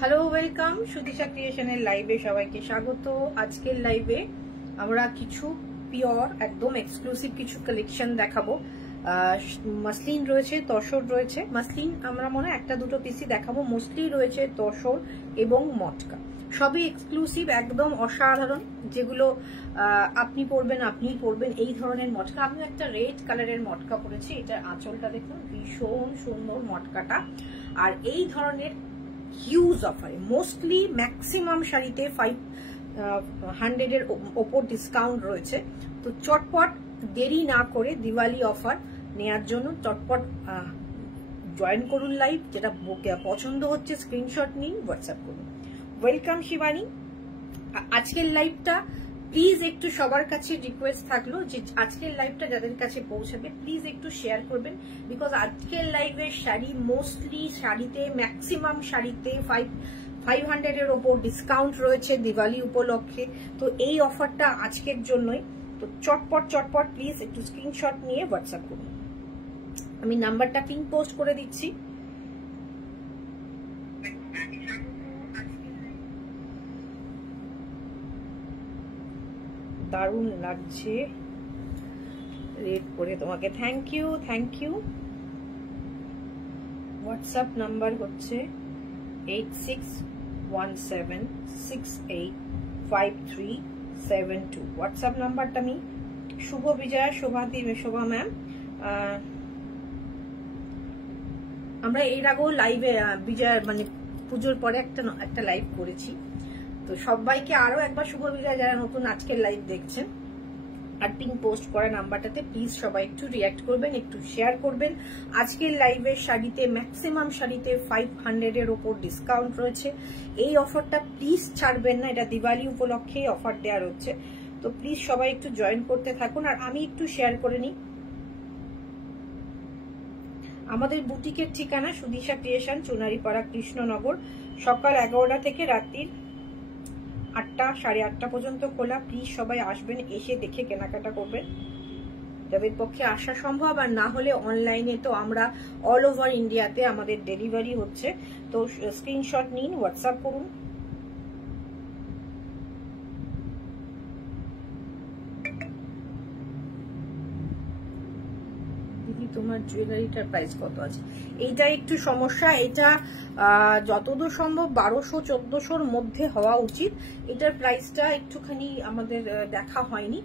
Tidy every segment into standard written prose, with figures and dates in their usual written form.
Hello, welcome সুদিশা ক্রিয়েশনের লাইভে সবাইকে স্বাগত। আজকের লাইভে আমরা কিছু পিওর একদম এক্সক্লুসিভ কিছু কালেকশন দেখাবো। মাসলিন রয়েছে, তসর রয়েছে। মাসলিন আমরা মনে হয় একটা দুটো পিসি দেখাবো, মোস্টলি রয়েছে তসর এবং মটকা। সবই এক্সক্লুসিভ, একদম অসাধারণ, যেগুলো আপনি পরবেন এই ধরনের মটকা। আমি একটা রেড কালারের মটকা পরেছি, এটা আঁচলটা দেখুন, ভীষণ সুন্দর মটকাটা। আর এই ধরনের হিউজ অফারে, মোস্টলি ম্যাক্সিমাম শাড়িতে 500 এর ওপর ডিসকাউন্ট রয়েছে। তো চটপট দেরি না করে দিওয়ালি অফার নেয়ার জন্য চটপট জয়েন করুন লাইভ। যেটা পছন্দ হচ্ছে স্ক্রিনশট নিন, হোয়াটসঅ্যাপ করুন। ওয়েলকাম শিবানী। আজকের লাইভটা প্লিজ একটু সবার কাছে রিকোয়েস্ট থাকলো যে আজকের লাইভটা যাদের কাছে পৌঁছাবে প্লিজ একটু শেয়ার করবেন, বিকজ আজকের লাইভের শাড়ি মোস্টলি শাড়িতে ম্যাক্সিমাম শাড়িতে 500 এর ওপর ডিসকাউন্ট রয়েছে দিওয়ালি উপলক্ষে। তো এই অফারটা আজকের জন্যই। তো চটপট প্লিজ একটু স্ক্রিনশট নিয়ে হোয়াটসঅ্যাপ করুন। আমি নাম্বারটা পিন পোস্ট করে দিচ্ছি। দারুণ লাগছে রেড করে তোমাকে, থ্যাংক ইউ। হোয়াটসঅ্যাপ নাম্বার হচ্ছে 8617685372। হোয়াটসঅ্যাপ নাম্বারটা আমি শুভ বিজয়া শোভা ম্যাম। আমরা এর আগেও লাইভে বিজয়া মানে পুজোর পরে একটা লাইভ করেছি। তো সবাইকে আরো একবার শুভ বিজয় যারা নতুন আজকের লাইভ দেখছেন। আর পিন পোস্ট করা নাম্বারটাতে প্লিজ সবাই একটু রিয়াক্ট করবেন, একটু শেয়ার করবেন। আজকের লাইভের শাড়িতে ম্যাক্সিমাম শাড়িতে 500 এর ওপর ডিসকাউন্ট রয়েছে। এই অফারটা প্লিজ ছাড়বেন না, এটা দিওয়ালি উপলক্ষে অফার দেওয়া হচ্ছে। তো প্লিজ সবাই একটু জয়েন করতে থাকুন। আর আমি একটু শেয়ার করে নিই, আমাদের বুটিকের ঠিকানা সুদিশা ক্রিয়েশন, চুনারিপাড়া, কৃষ্ণনগর। সকাল 11টা থেকে রাত্রির 8টা 8:30 পর্যন্ত খোলা। প্লিজ সবাই আসবেন, এসে দেখে কেনাকাটা করবেন। যাদের পক্ষে আসা সম্ভব, আর না হলে অনলাইনে তো আমরা অল ওভার ইন্ডিয়াতে আমাদের ডেলিভারি হচ্ছে। তো স্ক্রিনশট নিন, হোয়াটসঅ্যাপ করুন। তোমার জুয়েলারিটার প্রাইস কত আছে? এইটা একটু সমস্যা, এটা যতদূর সম্ভব 1200-1400-র মধ্যে হওয়া উচিত। এটার প্রাইসটা একটুখানি আমাদের দেখা হয়নি।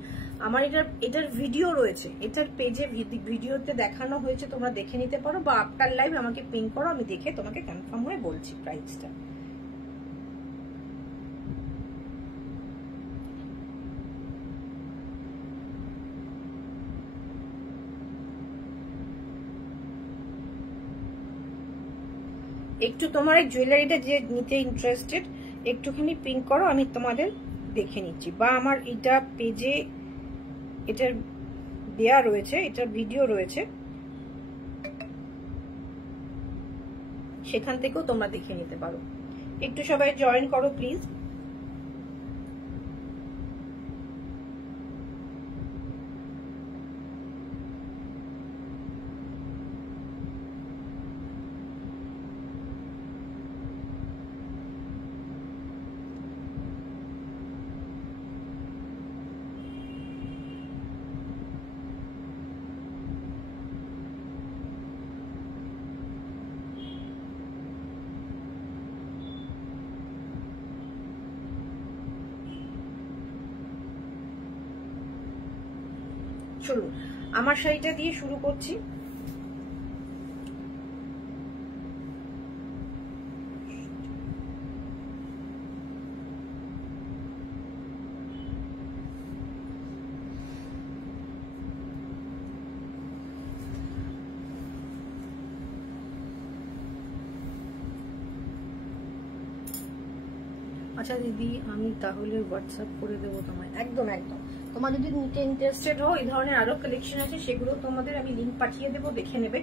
আমার এটার ভিডিও রয়েছে, এটার পেজে ভিডিওতে দেখানো হয়েছে, তোমরা দেখে নিতে পারো, বা আফটার লাইভ আমাকে পিং করো, আমি দেখে তোমাকে কনফার্ম হয়ে বলছি প্রাইসটা। একটু তোমার এই জুয়েলারিটা যে নিতে ইন্টারেস্টেড একটুখানি পিন করো, আমি তোমাদের দেখে নিচ্ছি। বা আমার এটা পেজে এটার দেয়া রয়েছে, এটার ভিডিও রয়েছে, সেখান থেকেও তোমরা দেখে নিতে পারো। একটু সবাই জয়েন করো প্লিজ। চলুন আমার শাড়িটা দিয়ে শুরু করছি। আচ্ছা দিদি, আমি তাহলে হোয়াটসঅ্যাপ করে দেবো তোমায়। একদম তোমার যদি নিতে ইন্টারেস্টেড হও, এই ধরনের আরো কালেকশন আছে, সেগুলো তোমাদের আমি লিঙ্ক পাঠিয়ে দেবো, দেখে নেবে।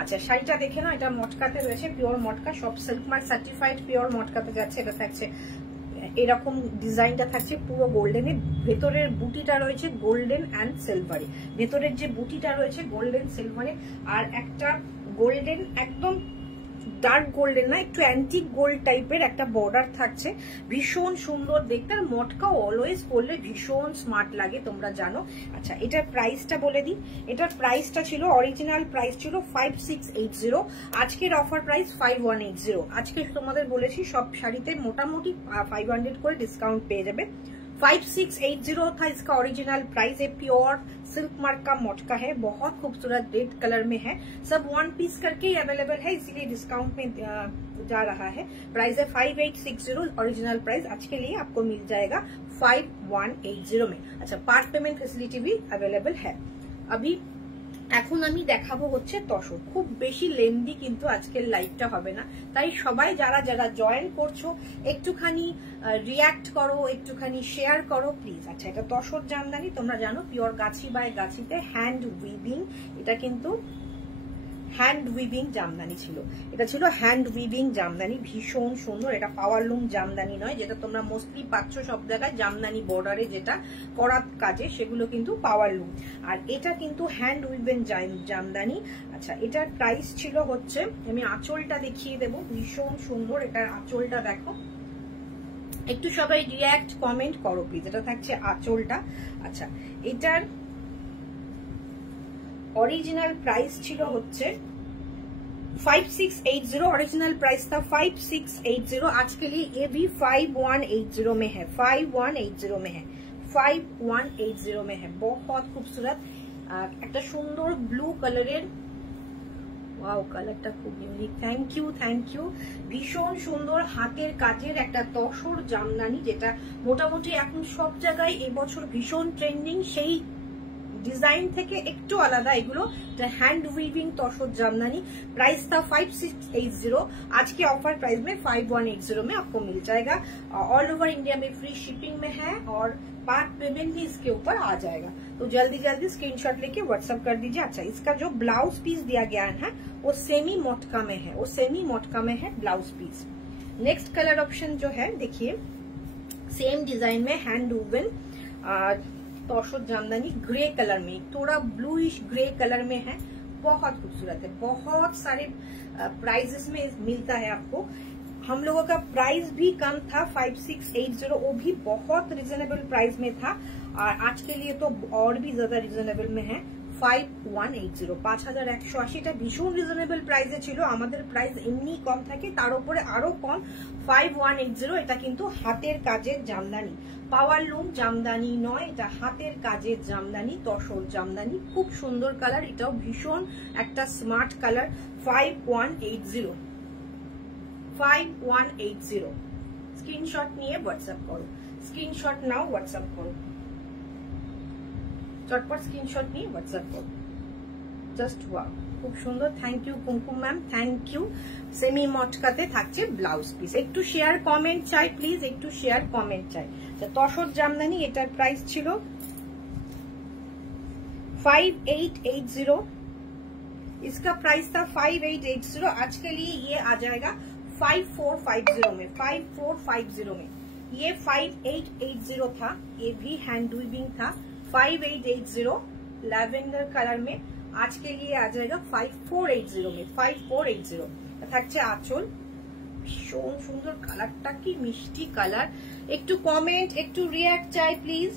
আচ্ছা, শাড়িটা দেখে নাও, এটা মটকাতে রয়েছে, পিওর মটকা, সব সিল্ক মার্ক সার্টিফাইড পিওর মটকাতে যাচ্ছে। এটা থাকছে এরকম ডিজাইনটা থাকছে পুরো গোল্ডেনের, ভেতরের বুটিটা রয়েছে গোল্ডেন অ্যান্ড সিলভারে, ভেতরের যে বুটিটা রয়েছে গোল্ডেন সিলভারে, আর একটা গোল্ডেন একদম ডার্ক গোল্ডের না, একটু অ্যান্টিক গোল্ড টাইপের একটা বর্ডার থাকছে, ভীষণ সুন্দর দেখতে। আর মটকা অলওয়েজ পরলে ভীষণ স্মার্ট লাগে, তোমরা জানো। আচ্ছা, এটার প্রাইসটা বলে দিই। এটার প্রাইসটা ছিল, অরিজিনাল প্রাইস ছিল 5680, আজকের অফার প্রাইস 5180। আজকে তোমাদের বলেছি সব শাড়িতে মোটামুটি 500 করে डिस्काउंट পেয়ে যাবে। 5680 था इसका ओरिजिनल प्राइस है। प्योर सिल्क मार्क का मटका है, बहुत खूबसूरत रेड कलर में है। सब 1 पीस करके ही अवेलेबल है, इसीलिए डिस्काउंट में जा रहा है। प्राइस है 5860, ओरिजिनल प्राइस आज के लिए आपको मिल जाएगा 5180 में। अच्छा, पार्ट पेमेंट फैसिलिटी भी अवेलेबल है। अभी এখন আমি দেখাবো হচ্ছে তসর। খুব বেশি লেন্দি কিন্তু আজকের লাইভটা হবে না, তাই সবাই যারা যারা জয়েন করছো একটুখানি রিয়াক্ট করো, একটুখানি শেয়ার করো প্লিজ। আচ্ছা, এটা তসর জামদানি, তোমরা জানো pure Gachhi by গাছিতে hand weaving. এটা কিন্তু হ্যান্ড উইভিং জামদানি ছিল, এটা ছিল হ্যান্ড উইভিং জামদানি, ভীষণ সুন্দর। এটা পাওয়ারলুম জামদানি নয়, যেটা তোমরা মোস্টলি পাচ্ছ সব জায়গায় জামদানি বর্ডারে যেটা করা কাজে, সেগুলো কিন্তু পাওয়ারলুম। আর এটা কিন্তু হ্যান্ড উইভিং জামদানি। আচ্ছা, এটার প্রাইস ছিল হচ্ছে, আমি আঁচলটা দেখিয়ে দেবো, ভীষণ সুন্দর এটার আঁচলটা দেখো। একটু সবাই রিয়াক্ট কমেন্ট করো প্লিজ। এটা থাকছে আঁচলটা। আচ্ছা, এটার ओरिजिनल प्राइस छिलो होच्छे 5680, ओरिजिनल प्राइस था 5680। आज के लिए ये भी 5180 में है, 5180 में है, 5180 में है। बहुत खूबसूरत एक सुंदर ब्लू कलर, वाओ कलरটা খুব ইউনিক। Thank you. ভীষণ সুন্দর হাতের কাজের একটা তসর জামদানি, যেটা মোটামুটি এখন সব জায়গায় এবছর ভীষণ ট্রেন্ডিং। সেই डिजाइन থেকে একটু আলাদা এগুলো, हैंड वीविंग तोशर जामदानी। प्राइस था 5680, आज के ऑफर प्राइस में 5180 में आपको मिल जाएगा। ऑल ओवर इंडिया में फ्री शिपिंग में है और पार्ट पेमेंट भी इसके ऊपर आ जाएगा। तो जल्दी जल्दी स्क्रीनशॉट लेके व्हाट्सएप कर दीजिए। अच्छा, इसका जो ब्लाउज पीस दिया गया है वो सेमी मोटका में है, वो सेमी मोटका में है blouse piece. Next colour option जो है देखिए, सेम डिजाइन में hand woven tussar jamdani grey colour में, थोड़ा ब्लूइश ग्रे कलर में है, बहुत खूबसूरत है। बहुत सारे प्राइजेस में मिलता है आपको। हम लोगों का प्राइस भी कम था 5680, वो भी बहुत रिजनेबल प्राइस में था। और आज के लिए तो और भी ज्यादा रिजनेबल में है, 5180, 5180। এটা ভীষণ রিজনেবল প্রাইসে ছিল, আমাদের প্রাইস এমনি কম থাকে, তার উপরে আরো কম 5180। এটা কিন্তু হাতের কাজের জামদানি, পাওয়ারলুম জামদানি নয়, এটা হাতের কাজের জামদানি, তসর জামদানি। খুব সুন্দর কালার, এটাও ভীষণ একটা স্মার্ট কালার। 5180, 5180। স্ক্রিনশট নিয়ে হোয়াটসঅ্যাপ করো, স্ক্রিনশট নাও, হোয়াটসঅ্যাপ করো, চটপট স্ক্রিনশট নিয়ে হোয়াটসঅ্যাপ করো। জাস্ট ওয়াও, খুব সুন্দর। Thank you Kumkum ma'am, thank you. Semi মটকাতে থাকছে ব্লাউজ পিস। একটু শেয়ার কমেন্ট চাই প্লিজ, একটু শেয়ার কমেন্ট চাই। তসর জামদানি, এটার প্রাইস ছিল 5880, इसका प्राइस था 5880। आज के लिए ये आ जाएगा 5450 में, 5450 में। ये 5880 था, ये भी हैंड वीविंग था। 5880 लैवेंडर कलर में, आज के लिए आ जाएगा 5480 में, 5480। থাকছে আঁচল, ভীষণ সুন্দর কালারটা, কি মিষ্টি কালার। একটু কমেন্ট, একটু রিয়াক্ট চাই প্লিজ,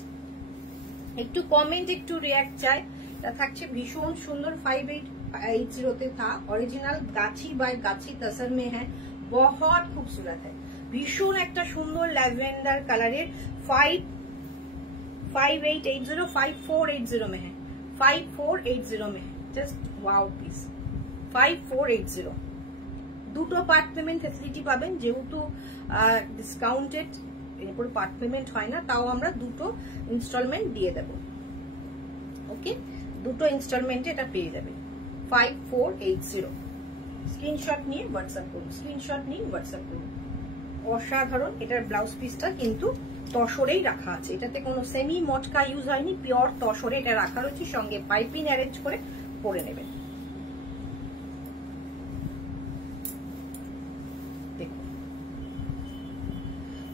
একটু কমেন্ট, একটু রিয়াক্ট চাই। এটা থাকছে ভীষণ সুন্দর, 5880 তে था। ओरिजिनल गाछी बाय गाछी तसर में है, बहुत खूबसूरत है। ভীষণ একটা সুন্দর ল্যাভেন্ডার কালারের। 5880, 5480 में है, 5480 में है। Just wow piece, 5480। দুটো পার্ট পেমেন্ট ফ্যাসিলিটি পাবেন, যেহেতু ডিসকাউন্টেড এরপর পার্ট পেমেন্ট হয় না, তাও আমরা দুটো ইনস্টলমেন্ট দিয়ে দেব। ওকে, দুটো ইনস্টলমেন্টে এটা পেয়ে যাবে 5480। স্ক্রিনশট নিয়ে হোয়াটসঅ্যাপ করুন, স্ক্রিনশট নিয়ে হোয়াটসঅ্যাপ করুন। অসাধারণ। এটার ব্লাউজ পিসটা কিন্তু তসরেই রাখা আছে, এটাতে কোনো সেমি মটকা ইউজ হয়নি, পিওর তসরে এটা রাখা রয়েছে। সঙ্গে পাইপিং অ্যারেঞ্জ করে পরে নেবেন। দেখুন,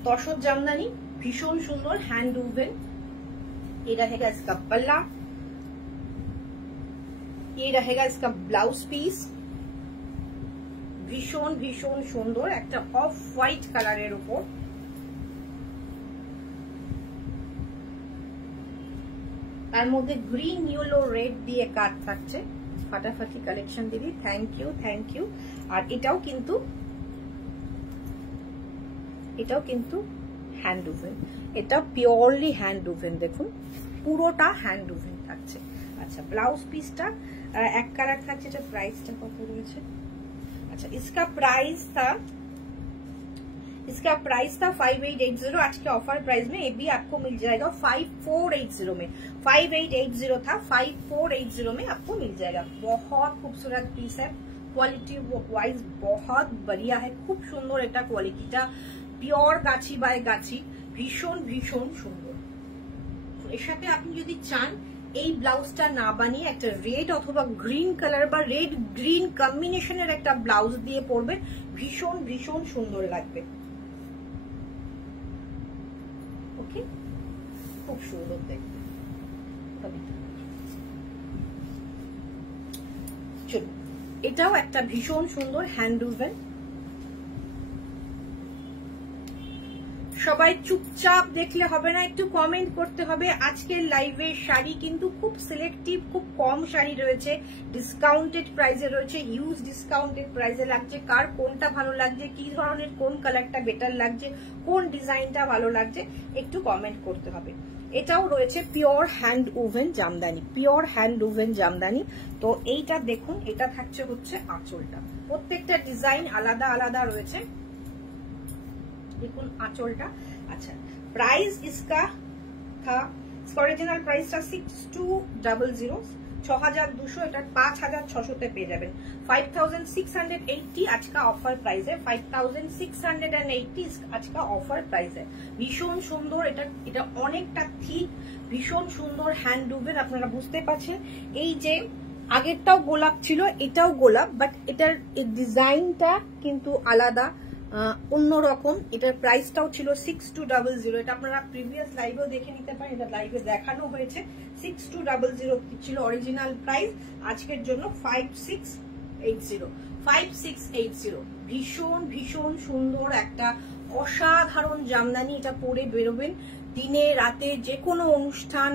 तोशर जामदानी भीषण सुंदर हैंड वूवन। ये रहेगा इसका पल्ला, ये रहेगा इसका ब्लाउज पीस। ভীষণ ভীষণ সুন্দর একটা অফ হোয়াইট কালারের উপর। তার মধ্যে গ্রিন ইয়েলো রেড দিয়ে কাজ থাকছে। ফাটাফাটি কালেকশন দিদি, থ্যাংক ইউ থ্যাংক ইউ। আর এটাও কিন্তু হ্যান্ড উভেন, এটা পিওরলি হ্যান্ড উভেন, দেখুন পুরোটা হ্যান্ড উভেন থাকছে। আচ্ছা ব্লাউজ পিসটা এক কালার থাকছে, এটা প্রাইসটা কত রয়েছে? अच्छा इसका प्राइस था 5880। आज के ऑफर प्राइस में ये भी आपको मिल जाएगा 5480 में। 5880 था, 5480 में आपको मिल जाएगा। बहुत खूबसूरत पीस है, क्वालिटी वाइज बहुत बढ़िया है, खूब सुंदर এটা কোয়ালিটিটা, পিওর গাছি বাই গাছি, ভীষণ ভীষণ সুন্দর। এর সাথে আপনি যদি চান এই ব্লাউজটা না বানিয়ে একটা রেড অথবা গ্রিন কালার বা রেড গ্রিন কম্বিনেশনের একটা ব্লাউজ দিয়ে পরবেন, ভীষণ ভীষণ সুন্দর লাগবে। ওকে, খুব সুন্দর দেখতে। চলো, এটাও একটা ভীষণ সুন্দর হ্যান্ড উভেন। সবাই চুপচাপ দেখলে হবে না, একটু কমেন্ট করতে হবে। আজকের লাইভে শাড়ি কিন্তু খুব সিলেক্টিভ, খুব কম শাড়ি রয়েছে, ডিসকাউন্টেড প্রাইসে রয়েছে, হিউজ ডিসকাউন্টেড প্রাইসে লাগছে। কার কোনটা ভালো লাগছে, কি ধরনের কোন কালারটা বেটার লাগছে, কোন ডিজাইনটা ভালো লাগছে, একটু কমেন্ট করতে হবে। এটাও রয়েছে pure hand woven Jamdani, pure hand woven Jamdani. তো এইটা দেখুন, এটা থাকছে হচ্ছে আঁচলটা, প্রত্যেকটা ডিজাইন আলাদা আলাদা রয়েছে, দেখুন আঁচলটা। আচ্ছা प्राइस इसका था, इसका ओरिजिनल प्राइस था 6200, 6200, এটা 5600 তে পেয়ে যাবেন। 5680 आज का ऑफर प्राइस है, 5680 आज का ऑफर प्राइस है। ভীষণ সুন্দর, এটা অনেকটা ঠিক, ভীষণ সুন্দর হ্যান্ড উভেন। আপনারা বুঝতে পারছেন, এই যে আগেরটাও গোলাপ ছিল, এটাও গোলাপ, বাট এটার ডিজাইনটা কিন্তু আলাদা, অন্যরকম। এটার প্রাইসটাও ছিল 6200, এটা আপনারা প্রিভিয়াস লাইভেও দেখে নিতে পারেন, এটা লাইভে দেখানো হয়েছে। 6200 ছিল অরিজিনাল প্রাইস, আজকের জন্য 5680। ভীষণ ভীষণ সুন্দর একটা অসাধারণ জামদানি, এটা পরে বেরোবেন দিনে রাতে, যে কোনো অনুষ্ঠান,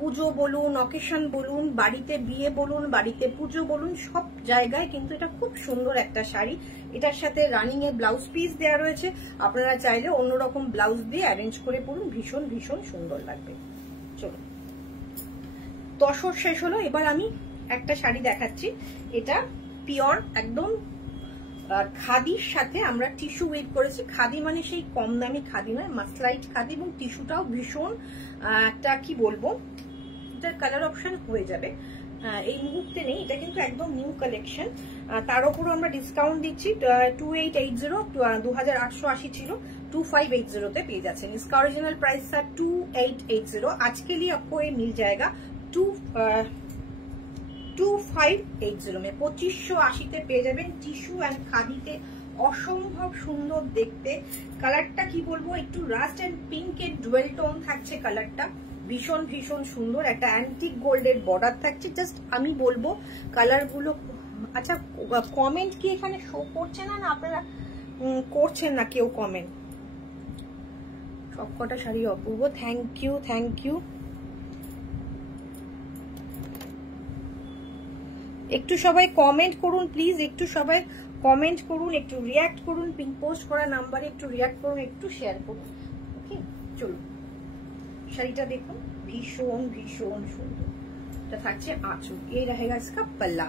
পুজো বলুন, অকেশন বলুন, বাড়িতে বিয়ে বলুন, বাড়িতে পুজো বলুন, সব জায়গায় কিন্তু এটা খুব সুন্দর একটা শাড়ি। এটার সাথে রানিং এ ব্লাউজ পিস দেওয়া রয়েছে, আপনারা চাইলে অন্যরকম ব্লাউজ দিয়ে অ্যারেঞ্জ করে পরুন, ভীষণ ভীষণ সুন্দর লাগবে। চলো, তসর শেষ হলো, এবার আমি একটা শাড়ি দেখাচ্ছি। এটা পিওর একদম খাদির সাথে আমরা টিস্যু ওয়েভ করেছি। খাদি মানে সেই কম দামি খাদি নয়, মাসলাইট খাদি, এবং টিস্যুটাও ভীষণ একটা কি বলবো, এটার কালার অপশন হয়ে যাবে, এই মুহূর্তে নেই, এটা কিন্তু একদম নিউ কালেকশন। তার উপরও আমরা ডিসকাউন্ট দিচ্ছি, 2880, 2880 ছিল, 2580 তে পেয়ে যাচ্ছেন। इसका ओरिजिनल प्राइस था 2880, आज के लिए आपको ये मिल जाएगा 2580 में, 2580 তে পেয়ে যাবেন। টিস্যু অ্যান্ড খাদিতে অসম্ভব সুন্দর দেখতে, কালারটা কি বলবো, একটু রাস্ট অ্যান্ড পিঙ্কের ডুয়েল টোন থাকছে কালারটা, ভীষণ ভীষণ সুন্দর। একটা অ্যান্টিক গোল্ডের বর্ডার থাকছে। জাস্ট আমি বলবো কালারগুলো, আচ্ছা কমেন্ট কি এখানে শো করছে না, আপনারা করছেন না কেউ কমেন্ট? সবকটা শাড়ি অপূর্ব, থ্যাংক ইউ থ্যাংক ইউ। একটু সবাই কমেন্ট করুন প্লিজ, একটু সবাই কমেন্ট করুন, একটু রিয়াক্ট করুন, পিন পোস্ট করা নাম্বারে একটু রিয়াক্ট করুন, একটু শেয়ার করুন। ওকে, চলুন শাড়িটা দেখুন, ভীষণ ভীষণ সুন্দর। এটা থাকছে আঁচল, এই रहेगा इसका पल्ला,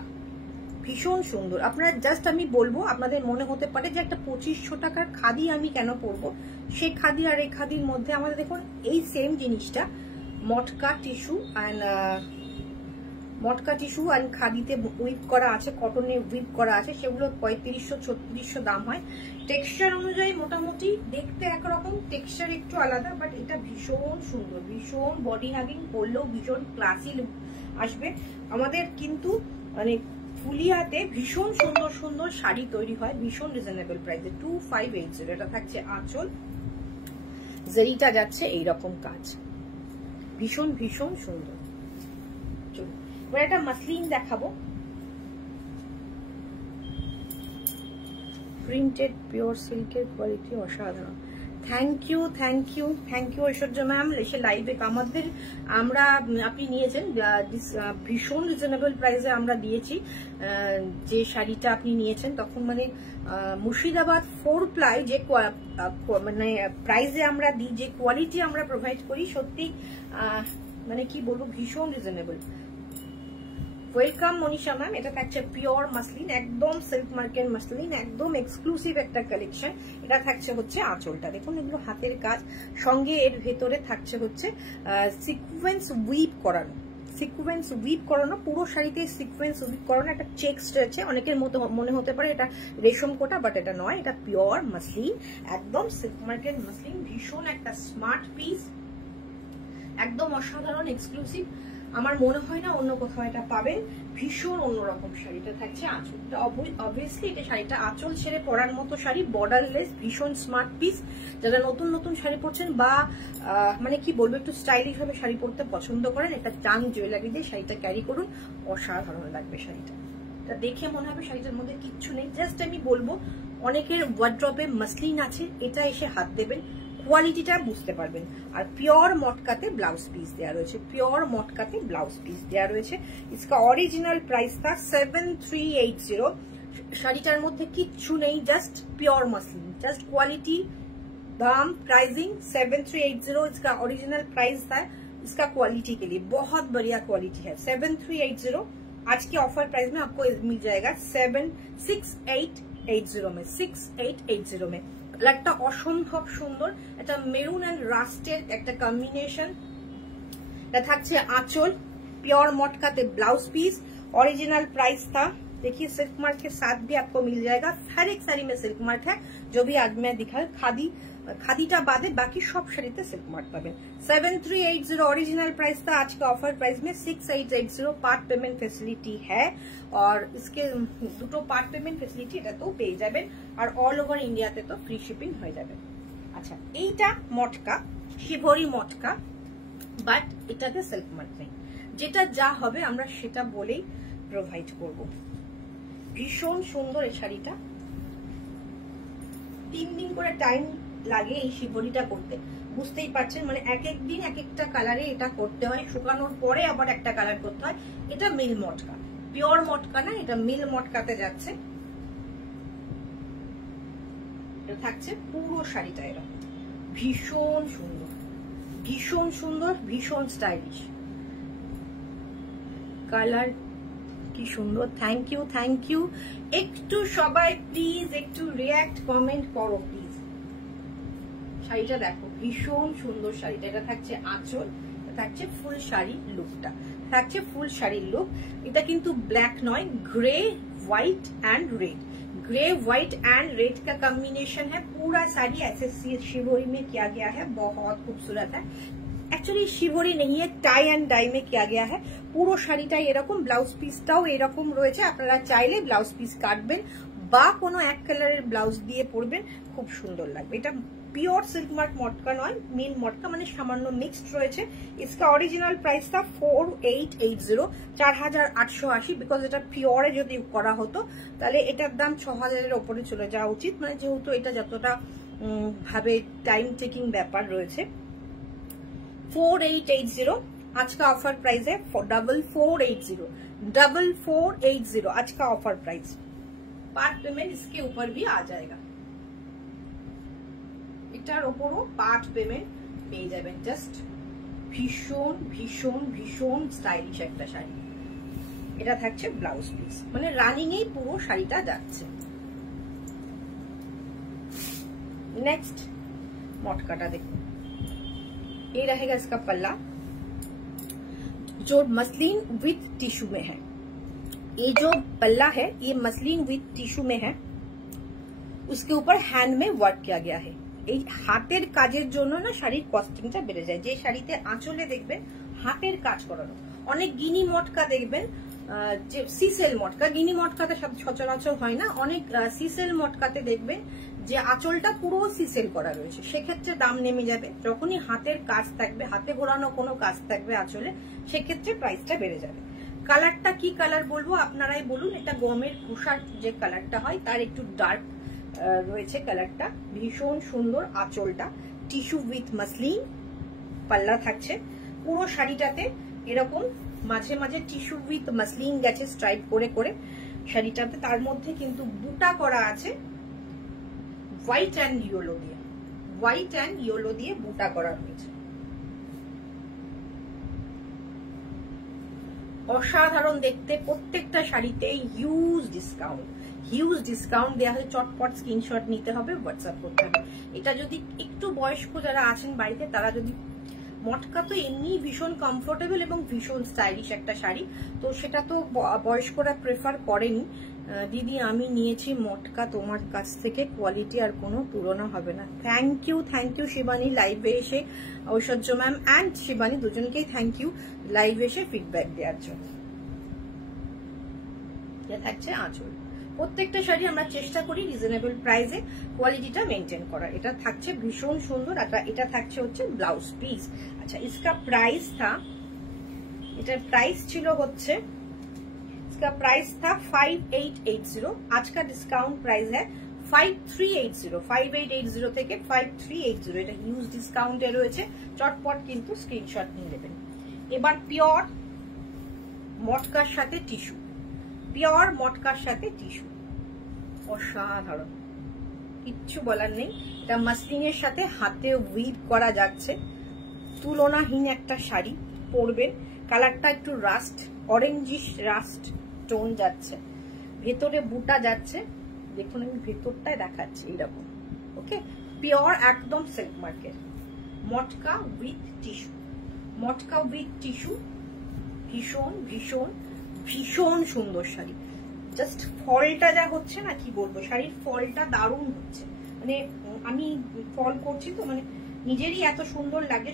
ভীষণ সুন্দর। আপনারা জাস্ট আমি বলবো, আপনাদের মনে হতে পারে যে একটা 2500 টাকার খাদি আমি কেন পরবো, সেই খাদি আর এই খাদির মধ্যে আমাদের দেখুন এই সেম জিনিসটা মটকা টিস্যু অ্যান্ড খাদিতে উইভ করা আছে, কটনে উইভ করা আছে, সেগুলো 3500-3600 দাম হয়। টেক্সচার অনুযায়ী মোটামুটি দেখতে একরকম, টেক্সচার একটু আলাদা, বাট এটা ভীষণ সুন্দর, ভীষণ বডি হ্যাভিং, করলেও ভীষণ ক্লাসি লুক আসবে। আমাদের কিন্তু মানে ফুলিয়াতে ভীষণ সুন্দর সুন্দর শাড়ি তৈরি হয়, ভীষণ রিজনেবল প্রাইসে, 2580। এটা থাকছে আঁচল, জরিটা যাচ্ছে এইরকম কাজ, ভীষণ ভীষণ সুন্দর। চলুন এবার একটা মাসলিন দেখাবো। প্রিন্টেড পিওর সিল্কের কোয়ালিটি অসাধারণ। Thank you thank you thank you Aishwarya ma'am, এসে লাইভে আমাদের আপনি নিয়েছেন ভীষণ রিজনেবল প্রাইসে আমরা দিয়েছি যে শাড়িটা আপনি নিয়েছেন তখন, মানে মুর্শিদাবাদ 4 প্লাই যে মানে প্রাইসে আমরা দিই, যে কোয়ালিটি আমরা প্রোভাইড করি, সত্যি মানে কি বলবো ভীষণ রিজনেবল। Welcome Manisha ma'am. এটা থাকছে পিওর মাসলিন, একদম সিল্ক মার্কের মাসলিন, একদম এক্সক্লুসিভ একটা কালেকশন। এটা থাকছে হচ্ছে আঁচলটা, দেখুন এগুলো হাতের কাজ, সঙ্গে এর ভেতরে থাকছে হচ্ছে সিকোয়েন্স উইভ করানো, সিকোয়েন্স উইভ করানো, পুরো শাড়িতে সিকোয়েন্স উইভ করানো একটা চেকস রয়েছে। অনেকের মতো মনে হতে পারে এটা রেশম কোটা, বাট এটা নয়, এটা পিওর মাসলিন, একদম সিল্ক মার্কের মাসলিন। ভীষণ একটা স্মার্ট পিস, একদম অসাধারণ এক্সক্লুসিভ। আমার মনে হয় না অন্য কোথাও এটা পাবেন। ভীষণ অন্যরকম শাড়িটা থাকছে আঁচলটা, অবভিয়াসলি এটা শাড়িটা আঁচল ছেড়ে পরার মতো শাড়ি, বর্ডারলেস, ভীষণ স্মার্ট পিস। যারা নতুন নতুন শাড়ি পরছেন বা মানে কি বলবো একটু স্টাইলিশ ভাবে শাড়ি পরতে পছন্দ করেন, একটা টাং জুয়েলারি দিয়ে শাড়িটা ক্যারি করুন, অসাধারণ লাগবে শাড়িটা। এটা দেখে মনে হবে শাড়িটার মধ্যে কিচ্ছু নেই, জাস্ট আমি বলবো অনেকের ওয়ার্ড্রপে মাসলিন আছে, এটা এসে হাত দেবেন, কোয়ালিটিটা বুঝতে পারবেন। আর পিওর মটকাতে ব্লাউজ পিস দেওয়া রয়েছে, পিওর মটকাতে ব্লাউজ পিস দেওয়া রয়েছে। इसका অরিজিনাল প্রাইস था 7380। শাড়িটার মধ্যে কিচ্ছু নেই, just pure muslin, just quality, दाम, प्राइसिंग 7380 इसका ओरिजिनल प्राइस था। इसका क्वालिटी के लिए बहुत बढ़िया क्वालिटी है। 7380 आज के ऑफर प्राइस में आपको मिल जाएगा 6880 में, 6880 में। কালারটা অসম্ভব সুন্দর, এটা মেরুন এন্ড রাস্টের একটা কম্বিনেশন। এটা থাকছে আঁচল, प्योर मटका ते ब्लाउज पीस, ओरिजिनल प्राइस था। देखिए सिल्क मार्क के साथ भी आपको मिल जाएगा, हर एक साड़ी में सिल्क मार्क है, जो भी आज मैं दिखा खादीटा बादे बाकी सब शाड़ीते सिल्क मार्क पाबेन। 7380 ओरिजिनल प्राइस था, आज का ऑफर प्राइस में 6880 पार्ट पेमेंट फैसिलिटी है, और इसके दुटो पार्ट पेमेंट फैसिलिटी এটা তো পেয়ে যাবেন, আর অল ওভার ইন্ডিয়াতে তো ফ্রি শিপিং হয়ে যাবে। আচ্ছা, এইটা মটকা, শিবরি মটকা, বাট এটাতে সিল্ক মার্ক নেই, যেটা যা হবে আমরা সেটা বলেই প্রোভাইড করব। ভীষণ সুন্দর এই শাড়িটা, 3 দিন করে টাইম লাগে এই শিবরিটা করতে, বুঝতেই পারছেন, মানে এক এক দিন এক একটা কালারে এটা করতে হয়, শুকানোর পরে আবার একটা কালার করতে হয়। এটা মিল মটকা, পিওর মটকা না, এটা মিল মটকাতে যাচ্ছে। এটা থাকছে পুরো শাড়িটা এরকম, ভীষণ সুন্দর, ভীষণ সুন্দর, ভীষণ স্টাইলিশ, কালার কি সুন্দর। Thank you, thank you. একটু সবাই প্লিজ একটু রিঅ্যাক্ট কমেন্ট করো প্লিজ। শাড়িটা দেখো, ভীষণ সুন্দর শাড়িটা। এটা থাকছে আঁচল, এটা থাকছে ফুল শাড়ি লুকটা, থাকছে ফুল শাড়ির লুক। এটা কিন্তু ব্ল্যাক নয়, grey white and red, grey white and red का कॉम्बिनेशन है। पूरा साड़ी ऐसे शिवोरी में किया गया है, बहुत खूबसूरत है। एक्चुअली शिवोरी नहीं है, टाई एंड डाई में किया गया है। পুরো শাড়িটাই এরকম, ব্লাউজ পিসটাও এরকম রয়েছে। আপনারা চাইলে ব্লাউজ পিস কাটবেন বা কোনো এক কালারের ব্লাউজ দিয়ে পরবেন, খুব সুন্দর লাগবে। এটা পিওর সিল্ক মার্ক মটকা নয়, মিল মটকা, মানে সামান্য মিক্সড রয়েছে। इसका অরিজিনাল প্রাইস था 4880, 4880, বিকজ এটা পিওরে যদি করা হতো তাহলে এটার দাম 6000 এর উপরে চলে যাওয়া উচিত, মানে যেহেতু এটা যতটা ভাবে টাইম টেকিং ব্যাপার রয়েছে। 4880 आज का ऑफर प्राइस है 4480, 4480 आज का ऑफर प्राइस। पार्ट पेमेंट इसके ऊपर भी आ जाएगा, এটার উপরও পার্ট পেমেন্ট পেয়ে যাবেন। জাস্ট ভীষণ ভীষণ ভীষণ স্টাইলিশ একটা শাড়ি। এটা থাকছে ব্লাউজ পিস, মানে রানিং এই পুরো শাড়িটা যাচ্ছে। नेक्स्ट मटकाटा देखो, ये रहेगा इसका पल्ला, जो मसलिन विथ टिश्यू में है। ये जो पल्ला है ये मसलिन विथ टिश्यू में है, उसके ऊपर हैंड में वर्क किया गया है। এই হাতের কাজের জন্য না শাড়ির কস্টিংটা বেড়ে যায়। যে শাড়িতে আঁচলে দেখবেন হাতের কাজ করানো, অনেক গিনি মটকা দেখবেন, যে সিসেল মটকা, গিনি মটকাতে সচরাচর হয় না, অনেক সিসেল মটকাতে দেখবেন যে আঁচলটা পুরো সিসেল করা রয়েছে, সেক্ষেত্রে দাম নেমে যাবে। যখনই হাতের কাজ থাকবে, হাতে ঘোরানো কোনো কাজ থাকবে আঁচলে, সেক্ষেত্রে প্রাইসটা বেড়ে যাবে। কালারটা কি কালার বলবো আপনারাই বলুন। এটা গমের খোসার যে কালারটা হয় তার একটু ডার্ক রয়েছে কালারটা, ভীষণ সুন্দর। আঁচলটা টিস্যু উইথ মাসলিন, পাল্লা থাকছে পুরো শাড়িটাতে এরকম মাঝে মাঝে টিস্যু উইথ মাসলিন গেছে স্ট্রাইপ করে করে শাড়িটাতে। তার মধ্যে কিন্তু বুটা করা আছে হোয়াইট অ্যান্ড ইয়েলো দিয়ে, হোয়াইট অ্যান্ড ইয়েলো দিয়ে বুটা করা হয়েছে। অসাধারণ দেখতে, প্রত্যেকটা শাড়িতে হিউজ ডিসকাউন্ট দেওয়া হয়েছে। চটপট স্ক্রিনশট নিতে হবে, হোয়াটসঅ্যাপ করতে হবে। এটা যদি একটু বয়স্ক যারা আছেন বাড়িতে, তারা যদি, মটকা তো এমনি ভীষণ কমফোর্টেবল এবং ভীষণ স্টাইলিশ একটা শাড়ি, তো সেটা তো বয়স্করা প্রেফার করেনি। দিদি আমি নিয়েছি মটকা তোমার কাছ থেকে, কোয়ালিটি আর কোনো তুলনা হবে না। থ্যাংক ইউ শিবানী, লাইভে এসে, ঐশ্বর্য ম্যাম অ্যান্ড শিবানী দুজনকেই থ্যাংক ইউ লাইভে এসে ফিডব্যাক দেওয়ার জন্য। এটা থাকছে আঁচল। প্রত্যেকটা শাড়ি আমরা চেষ্টা করি রিজনেবল প্রাইসে কোয়ালিটিটা মেনটেন করার। এটা থাকছে ভীষণ সুন্দর। এটা থাকছে হচ্ছে ব্লাউজ পিস। আচ্ছা, इसका प्राइस था, এটার প্রাইস ছিল হচ্ছে, इसका प्राइस था 5880, आज का डिस्काउंट प्राइस है 5380, 5880 থেকে 5380। এটা হিউজ ডিসকাউন্টে রয়েছে, চটপট কিন্তু স্ক্রিনশট নিয়ে নেবেন। এবার পিওর মটকার সাথে টিস্যু, পিওর মটকার সাথে টিস্যু, অসাধারণ, কিচ্ছু বলার নেই। এটা মাসলিনের সাথে হাতে উইভ করা যাচ্ছে, তুলনাহীন একটা শাড়ি পরবেন। কালারটা একটু রাস্ট, অরেঞ্জিশ রাস্ট টোন যাচ্ছে, ভেতরে বুটা যাচ্ছে। দেখুন আমি ভেতরটায় দেখাচ্ছি এইরকম। ওকে, পিওর একদম silk market, matka with tissue, matka with tissue, ভীষণ ভীষণ ভীষণ সুন্দর শাড়ি। জাস্ট ফলটা যা হচ্ছে না, কি বলবো, শাড়ির ফলটা দারুণ হচ্ছে। মানে আমি ফল করছি তো, মানে নিজেরই এত সুন্দর লাগে।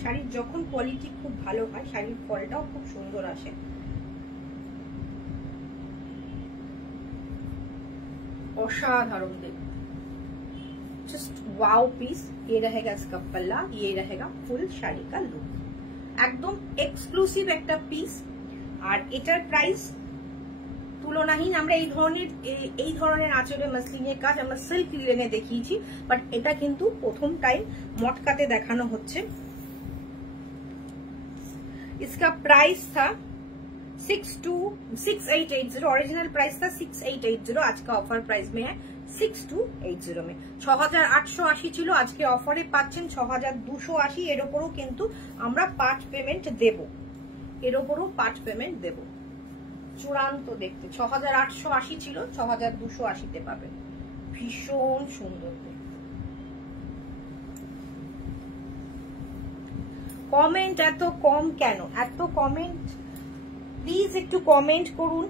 শাড়ির যখন কোয়ালিটি খুব ভালো হয়, শাড়ির ফলটাও খুব সুন্দর আসে। অসাধারণ দেখতে, जस्ट वाओ पीस। ये रहेगा इसका पल्ला, ये रहेगा फुल শাড়ি का लुक, একদম এক্সক্লুসিভ একটা পিস। আর এটার প্রাইস তুলনাহীন। আমরা এই ধরনের আঁচলে মাসলিনের কাজ আমরা সিল্ক লিনেনে দেখিয়েছি, বাট এটা কিন্তু প্রথম টাইম মটকাতে দেখানো হচ্ছে। इसका प्राइस था 6880, ओरिजिनल प्राइस था 6880, आज का ऑफर प्राइस में है 6280 में। 6880 ছিল, আজকে অফারে পাচ্ছেন 6280। এর উপরও কিন্তু আমরা পার্ট পেমেন্ট দেব, এর উপরও পার্ট পেমেন্ট দেব। চূড়ান্ত দেখতে 6880 ছিল, 6280 তে পাবেন। ভীষণ সুন্দর। কমেন্ট এত কম কেন? এত কমেন্ট, প্লিজ একটু কমেন্ট করুন।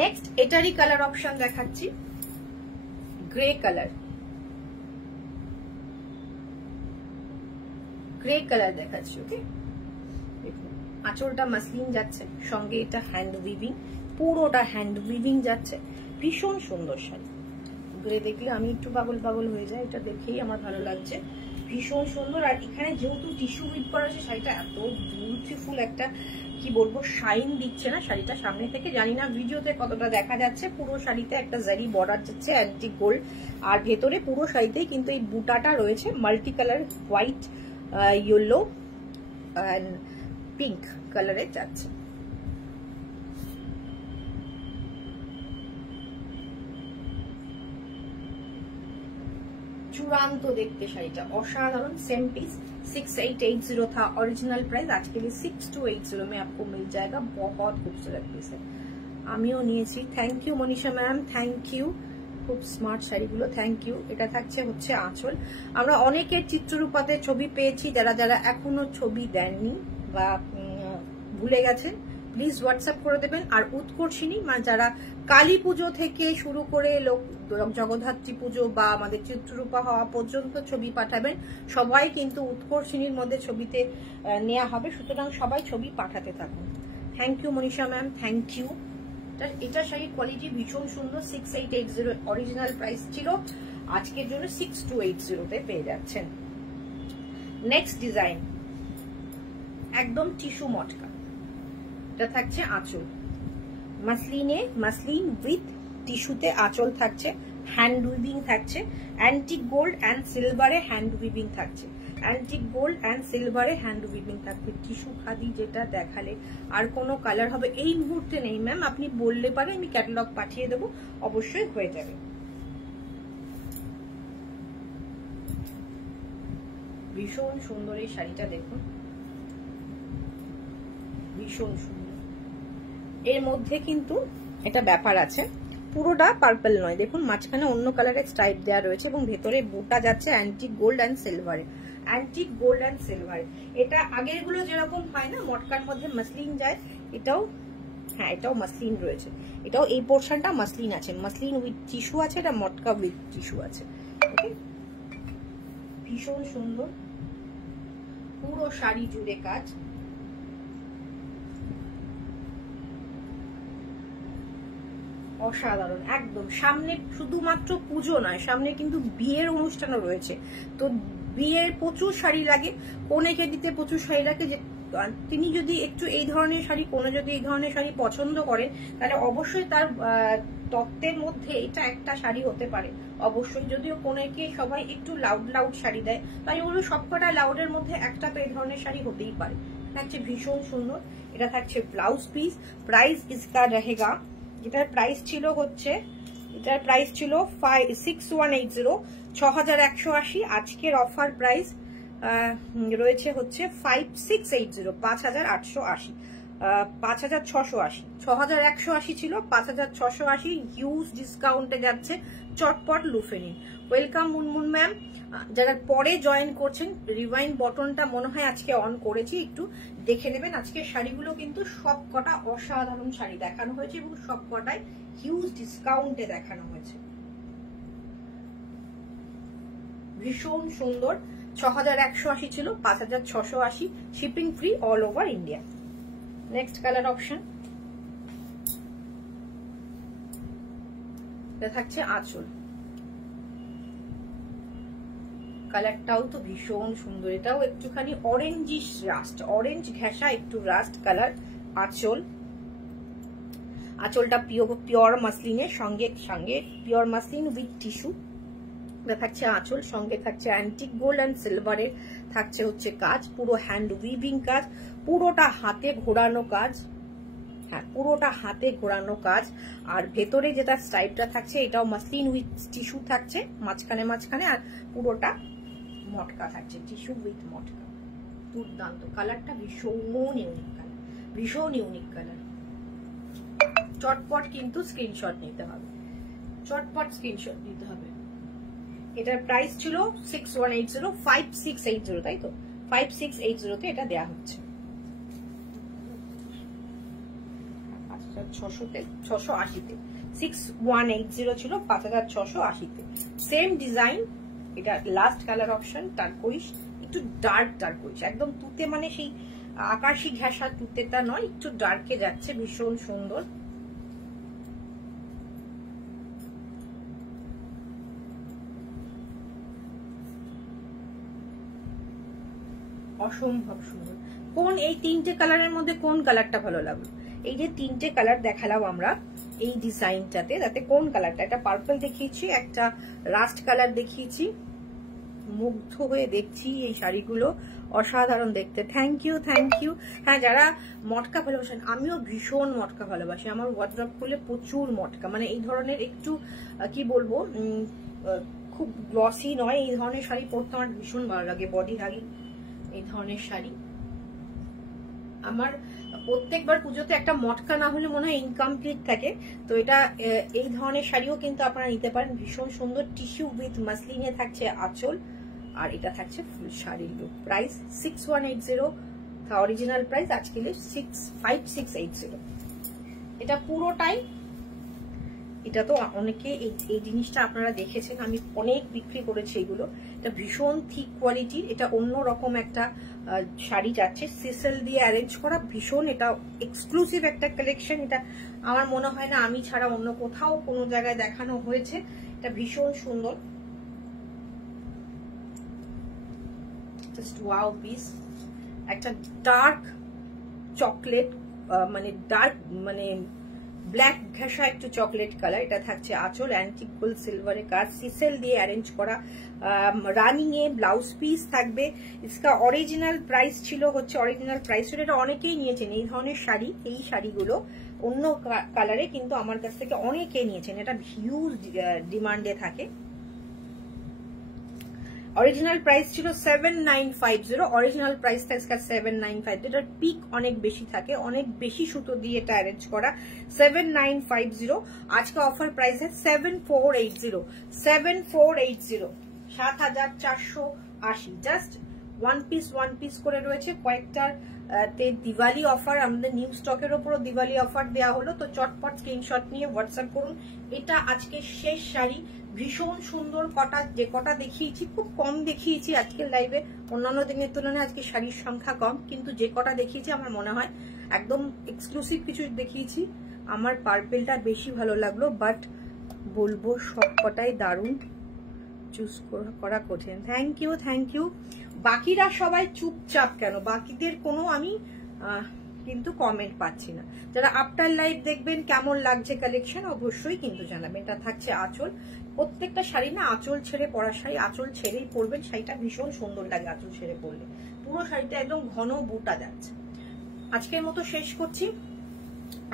নেক্সট এটারই কালার অপশন দেখাচ্ছি, গ্রে কালার, গ্রে কালার দেখাচ্ছি। ওকে, আঁচলটা মাসলিন যাচ্ছে, সঙ্গে এটা হ্যান্ড উইভিং, পুরোটা হ্যান্ড উইভিং যাচ্ছে। ভীষণ সুন্দর শাড়ি। গ্রে দেখলে আমি একটু পাগল পাগল হয়ে যাই, এটা দেখেই আমার ভালো লাগছে। ভীষণ সুন্দর। আর এখানে যেহেতু টিস্যু উইভ করা আছে, শাড়িটা এত বিউটিফুল একটা, কি বলবো, শাইন দিচ্ছে না শাড়িটা সামনে থেকে। জানি না ভিডিওতে কতটা দেখা যাচ্ছে। পুরো শাড়িতে একটা জারি বর্ডার যাচ্ছে অ্যান্টিক গোল্ড, আর ভেতরে পুরো শাড়িতেই কিন্তু এই বুটাটা রয়েছে multi colour, white, yellow and pink কালারে যাচ্ছে। चूड़ांत देखते शाड़ीटा असाधारण। सेम पीस 6880 था ओरिजिनल प्राइस, आज के लिए 6280 में आपको मिल जाएगा। बहुत खूबसूरत पीस है, आमियो निয়েছি। Thank you Manisha ma'am, thank you. खूब स्मार्ट শাড়িগুলো, থ্যাংক ইউ। এটা থাকছে হচ্ছে আঁচল। আমরা অনেকের চিত্ররূপাতে ছবি পেয়েছি, যারা যারা এখনো ছবি দেননি বা ভুলে গেছেন, প্লিজ হোয়াটসঅ্যাপ করে দেবেন। আর উৎকর্ষিণী যারা কালী পুজো থেকে শুরু করে জগদ্ধাত্রী পুজো বা আমাদের চিত্ররূপা হওয়া পর্যন্ত ছবি পাঠাবেন, সবাই কিন্তু উৎকর্ষিণীর মধ্যে ছবিতে নেওয়া হবে। সুতরাং সবাই ছবি পাঠাতে থাকুন। Thank you Manisha ma'am, thank you. এটা শাড়ির কোয়ালিটি ভীষণ সুন্দর। 6880 অরিজিনাল প্রাইস ছিল, আজকের জন্য 6280 তে পেয়ে যাচ্ছেন। নেক্সট ডিজাইন, একদম টিস্যু মটকা। এটা থাকছে আঁচল, মাসলিন উইথ টিস্যুতে আঁচল থাকছে, হ্যান্ড উইভিং থাকছে, অ্যান্টিক গোল্ড অ্যান্ড সিলভারে হ্যান্ড উইভিং থাকছে, অ্যান্টিক গোল্ড অ্যান্ড সিলভারে হ্যান্ড উইভিং থাকবে। টিস্যু খাদি যেটা দেখালে আর কোনো কালার হবে এই মুহূর্তে নেই ম্যাম, আপনি বললে পারে আমি ক্যাটালগ পাঠিয়ে দেবো, অবশ্যই হয়ে যাবে। ভীষণ সুন্দর এই শাড়িটা দেখুন, ভীষণ সুন্দর। এর মধ্যে কিন্তু এটা ব্যাপার আছে, পুরোটা পার্পল নয়, দেখুন মাঝখানে অন্য কালারের স্ট্রাইপ দেওয়া রয়েছে এবং ভেতরে বুটা যাচ্ছে অ্যান্টিক গোল্ড অ্যান্ড সিলভারে, অ্যান্টিক গোল্ড অ্যান্ড সিলভারে। এটা আগের গুলো যেরকম হয় না মটকার মধ্যে মাসলিন যায়, এটাও হ্যাঁ এটাও মাসলিন রয়েছে, এটাও এই পোর্শনটা মাসলিন আছে, মাসলিন উইথ টিস্যু আছে, এটা মটকা উইথ টিস্যু আছে। ওকে, ভীষণ সুন্দর, পুরো শাড়ি জুড়ে কাজ, অসাধারণ একদম। সামনে শুধুমাত্র পুজো নয়, সামনে কিন্তু বিয়ের অনুষ্ঠানও রয়েছে, তো বিয়ের প্রচুর শাড়ি লাগে, কনেকে দিতে প্রচুর শাড়ি লাগে। যে তিনি যদি একটু এই ধরনের শাড়ি, কোনে যদি এই ধরনের শাড়ি পছন্দ করেন, তাহলে অবশ্যই তার তত্ত্বের মধ্যে এটা একটা শাড়ি হতে পারে অবশ্যই। যদিও কোনেকে সবাই একটু লাউড শাড়ি দেয়, তাই বলবো সবকটা লাউডের মধ্যে একটা তো এই ধরনের শাড়ি হতেই পারে। থাকছে ভীষণ সুন্দর, এটা থাকছে ব্লাউজ পিস। প্রাইস ইসকা রহেগা, এটার প্রাইস ছিল হচ্ছে, এটার প্রাইস ছিল 6180, 6180। আজকের অফার প্রাইস রয়েছে হচ্ছে 5680, 5880, 5680, 6180 ছিল 5680, হিউজ ডিসকাউন্টে যাচ্ছে, চটপট লুফে নিন। ওয়েলকাম মুনমুন ম্যাম, যারা পরে জয়েন করছেন রিওয়াইন্ড বটনটা মনে হয় আজকে অন করেছি, একটু দেখে নেবেন। আজকে শাড়িগুলো কিন্তু সব কটা অসাধারণ শাড়ি দেখানো হয়েছে এবং সব কটাই হিউজ ডিসকাউন্টে দেখানো হয়েছে। ভীষণ সুন্দর, 6180 ছিল 5680, shipping free all over India. Next colour option, এটা থাকছে আঁচল, কালারটাও তো ভীষণ সুন্দর, এটাও একটুখানি অরেঞ্জিশ রাস্ট, অরেঞ্জ ঘেঁষা একটু রাস্ট কালার। আঁচল, আঁচলটা পিওর মাসলিনের সঙ্গে পিওর মাসলিন উইথ টিস্যু থাকছে আঁচল, সঙ্গে থাকছে অ্যান্টিক গোল্ড অ্যান্ড সিলভারের থাকছে হচ্ছে কাজ, পুরো হ্যান্ড উইভিং কাজ, পুরোটা হাতে ঘোরানো কাজ, হ্যাঁ পুরোটা হাতে ঘোরানো কাজ। আর ভেতরে যেটা স্ট্রাইপটা থাকছে এটাও মাসলিন উইথ টিস্যু থাকছে মাঝখানে, আর পুরোটা মটকা থাকছে, টিস্যু উইথ মটকা। দুর্দান্ত কালারটা, ভীষণ ইউনিক কালার, ভীষণ ইউনিক কালার। চটপট কিন্তু স্ক্রিনশট নিতে হবে, চটপট স্ক্রিনশট নিতে হবে। এটার প্রাইস ছিল 6180, 5680, তাই তো 5680 তে এটা দেয়া হচ্ছে। 680 তে 6180 ছিল, 5680 তে। সেম ডিজাইন, এটা লাস্ট কালার অপশন টারকোইশ, একটু ডার্ক টারকোইশ, একদম তুতে মানে সেই আকাশি ঘেঁষা তুতেটা নয়, একটু ডার্কে যাচ্ছে, ভীষণ সুন্দর। অসম্ভব সুন্দর। কোন এই তিনটে কালারের মধ্যে কোন কালারটা ভালো লাগলো? এই যে তিনটে কালার দেখালাম আমরা এই ডিজাইনটাতে, তাতে কোন কালারটা? একটা পার্পল দেখিয়েছি, একটা রাস্ট কালার দেখিয়েছি, মুগ্ধ হয়ে দেখছি এই শাড়িগুলো, অসাধারণ দেখতে। Thank you, thank you. হ্যাঁ, যারা মটকা ভালোবাসেন, আমিও ভীষণ মটকা ভালোবাসি, আমার ওয়ার্ড্রব খুলে প্রচুর মটকা, মানে এই ধরনের একটু কি বলবো, খুব গ্লসি নয়, এই ধরনের শাড়ি পরতে আমার ভীষণ ভালো লাগে, বডি হাগি এই ধরনের শাড়ি। আমার প্রত্যেকবার পুজোতে একটা মটকা না হলে মনে হয় ইনকমপ্লিট থাকে, তো এটা এই ধরনের শাড়িও কিন্তু আপনারা নিতে পারেন, ভীষণ সুন্দর। টিস্যু উইথ মাসলিনে থাকছে আঁচল, আর এটা থাকছে ফুল শাড়ির লুক। প্রাইস 6180, অরিজিনাল প্রাইস আজকে 5680। এটা পুরোটাই, এটা তো অনেকে এই জিনিসটা আপনারা দেখেছেন, আমি অনেক বিক্রি করেছি এগুলো। এটা ভীষণ থিক কোয়ালিটির, এটা অন্যরকম একটা শাড়ি যাচ্ছে, সিসেল দিয়ে অ্যারেঞ্জ করা, ভীষণ এটা এক্সক্লুসিভ একটা কালেকশন। এটা আমার মনে হয় না আমি ছাড়া অন্য কোথাও কোনো জায়গায় দেখানো হয়েছে। এটা ভীষণ সুন্দর, জাস্ট ওয়াও পিস, একটা ডার্ক চকলেট, মানে ডার্ক মানে ব্ল্যাক ঘেঁষা একটু চকলেট কালার। এটা থাকছে আঁচল, অ্যান্টিক গোল্ড সিলভারের কাজ, সিসেল দিয়ে অ্যারেঞ্জ করা, রানিং এ ব্লাউজ পিস থাকবে। ইসকা অরিজিনাল প্রাইস ছিল হচ্ছে, অরিজিনাল প্রাইস ছিল, এটা অনেকেই নিয়েছেন এই ধরনের শাড়ি, এই শাড়িগুলো অন্য কালারে, কিন্তু আমার কাছ থেকে অনেকেই নিয়েছেন, এটা হিউজ ডিমান্ডে থাকে। অরিজিনাল প্রাইস ছিল 7950, অরিজিনাল প্রাইস থাকছে 7950। এটার পিক অনেক বেশি থাকে, অনেক বেশি সুতো দিয়ে এটা অ্যারেঞ্জ করা। 7950, আজকে offer price 7480, 7480, 7480। Just one piece করে রয়েছে কয়েকটার তে দিওয়ালি অফার, আমাদের নিউ স্টকের ওপরও দিওয়ালি অফার দেওয়া হলো। তো চটপট স্ক্রিনশট নিয়ে হোয়াটসঅ্যাপ করুন। এটা আজকে শেষ শাড়ি, ভীষণ সুন্দর। কটা যে কটা দেখিয়েছি খুব কম দেখিয়েছি আজকের লাইভে, অন্যান্য দিনের তুলনায় আজকে শাড়ির সংখ্যা কম, কিন্তু যে কটা দেখিয়েছি আমার মনে হয় একদম এক্সক্লুসিভ কিছু দেখিয়েছি। আমার পার্পেলটা বেশি ভালো লাগলো, বাট বলবো সব কটাই দারুণ, চুজ করা কঠিন। Thank you. বাকিরা সবাই চুপচাপ কেন? বাকিদের কোনো আমি কিন্তু কমেন্ট পাচ্ছি না। যারা আফটার লাইভ দেখবেন কেমন লাগছে কালেকশন অবশ্যই কিন্তু জানাবেন। এটা থাকছে আঁচল, প্রত্যেকটা শাড়ি না আঁচল ছেড়ে পরা শাড়ি, আঁচল ছেড়েই পরবেন, শাড়িটা ভীষণ সুন্দর লাগে আঁচল ছেড়ে পরলে। পুরো শাড়িটা একদম ঘন বুটা যাচ্ছে। আজকের মতো শেষ করছি।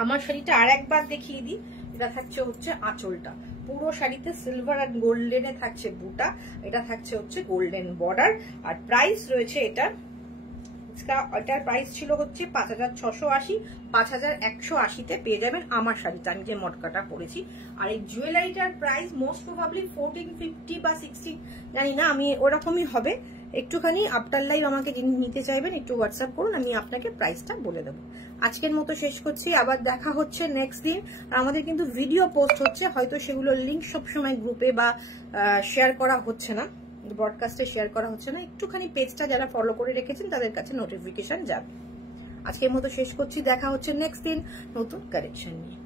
আমার শাড়িটা আর একবার দেখিয়ে দিই। এটা থাকছে হচ্ছে আঁচলটা, পুরো শাড়িতে সিলভার আর গোল্ডেনে থাকছে বুটা, এটা থাকছে হচ্ছে গোল্ডেন বর্ডার। আর প্রাইস রয়েছে এটার প্রাইস ছিল হচ্ছে 5680, 5180-তে পেয়ে যাবেন আমার শাড়িটা, আমি যে মটকাটা পরেছি। আর এই জুয়েলারিটার প্রাইস মোস্ট প্রবাবলি 1450 বা 16, জানি না, আমি ওরকমই হবে। একটুখানি আফটার লাইভ আমাকে যিনি নিতে চাইবেন একটু হোয়াটসঅ্যাপ করুন, আমি আপনাকে প্রাইসটা বলে দেবো। আজকের মতো শেষ করছি, আবার দেখা হচ্ছে নেক্সট দিন। আর আমাদের কিন্তু ভিডিও পোস্ট হচ্ছে, হয়তো সেগুলোর লিঙ্ক সবসময় গ্রুপে বা শেয়ার করা হচ্ছে না, ব্রডকাস্টে শেয়ার করা হচ্ছে না। একটুখানি পেজটা যারা ফলো করে রেখেছেন তাদের কাছে নোটিফিকেশন যাবে। আজকের মতো শেষ করছি, দেখা হচ্ছে নেক্সট দিন নতুন কালেকশন নিয়ে।